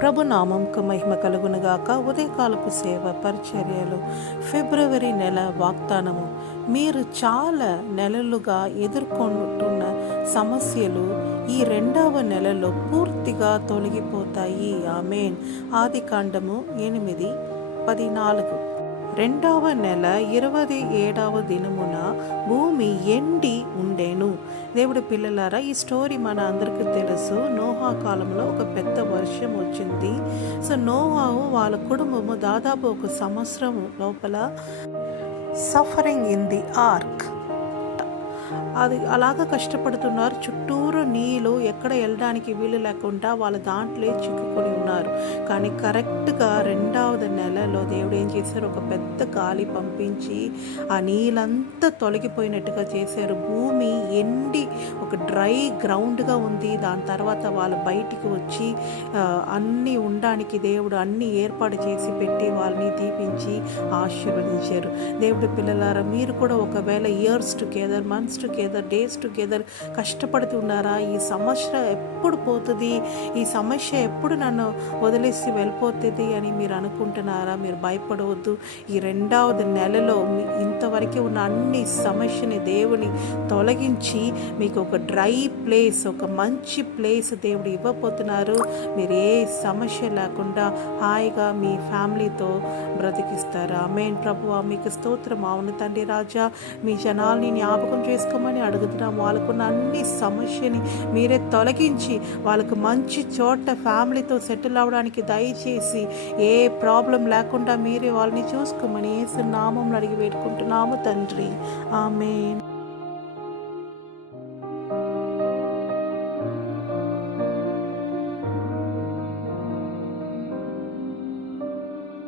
ప్రభు నామంకు మహిమ కలుగునుగాక. ఉదయకాలపు సేవ పరిచర్యలు ఫిబ్రవరి నెల వాగ్దానము. మీరు చాలా నెలలుగా ఎదుర్కొంటున్న సమస్యలు ఈ 2వ నెలలో పూర్తిగా తొలగిపోతాయి. ఆమేన్. ఆదికాండము 8:14. 2వ నెల 27వ దినమున భూమి ఎండి ఉండేను. దేవుడి పిల్లలారా, ఈ స్టోరీ మన అందరికీ తెలుసు. నోహా కాలంలో ఒక పెద్ద వర్షం వచ్చింది. సో నోహావు వాళ్ళ కుటుంబము దాదాపు 1 సంవత్సరం లోపల సఫరింగ్ ఇన్ ది ఆర్క్. అది అలాగా కష్టపడుతున్నారు. చుట్టూరు నీళ్ళు, ఎక్కడ వెళ్ళడానికి వీలు లేకుండా వాళ్ళ దాంట్లో చిక్కుకొని ఉన్నారు. కానీ కరెక్ట్గా 2వ నెలలో దేవుడు ఏం చేశారు, ఒక పెద్ద గాలి పంపించి ఆ నీళ్ళంతా తొలగిపోయినట్టుగా చేశారు. భూమి ఎండి ఒక డ్రై గ్రౌండ్గా ఉంది. దాని తర్వాత వాళ్ళు బయటికి వచ్చి అన్నీ ఉండడానికి దేవుడు అన్నీ ఏర్పాటు చేసి పెట్టి వాళ్ళని దీపించి ఆశీర్వదించారు. దేవుడి పిల్లలారా, మీరు కూడా ఒకవేళ years together, months together, days together కష్టపడుతున్నారా? ఈ సమస్య ఎప్పుడు పోతుంది, ఈ సమస్య ఎప్పుడు నన్ను వదిలేసి వెళ్ళిపోతుంది అని మీరు అనుకుంటున్నారా? మీరు భయపడవద్దు. ఈ 2వ నెలలో ఇంతవరకు ఉన్న అన్ని సమస్యని దేవుని తొలగించి మీకు ఒక డ్రై ప్లేస్, ఒక మంచి ప్లేస్ దేవుడు ఇవ్వబోతున్నారు. మీరు ఏ సమస్య లేకుండా హాయిగా మీ ఫ్యామిలీతో బ్రతికిస్తారు. ఆమేన్. ప్రభువా మీకు స్తోత్రం. అవును తండ్రి రాజా, మీ జనాల్ని జ్ఞాపకం చేసుకోమని అడుగుతున్నాం. వాళ్ళకున్న అన్ని సమస్యని మీరే తొలగించి వాళ్ళకు మంచి చోట ఫ్యామిలీతో సెటిల్ అవ్వడానికి దయచేసి ఏ ప్రాబ్లం లేకుండా మీరే వాళ్ళని చూసుకోమని యేసు నామములో అడిగి వేడుకుంటున్నాము తండ్రి. ఆమేన్.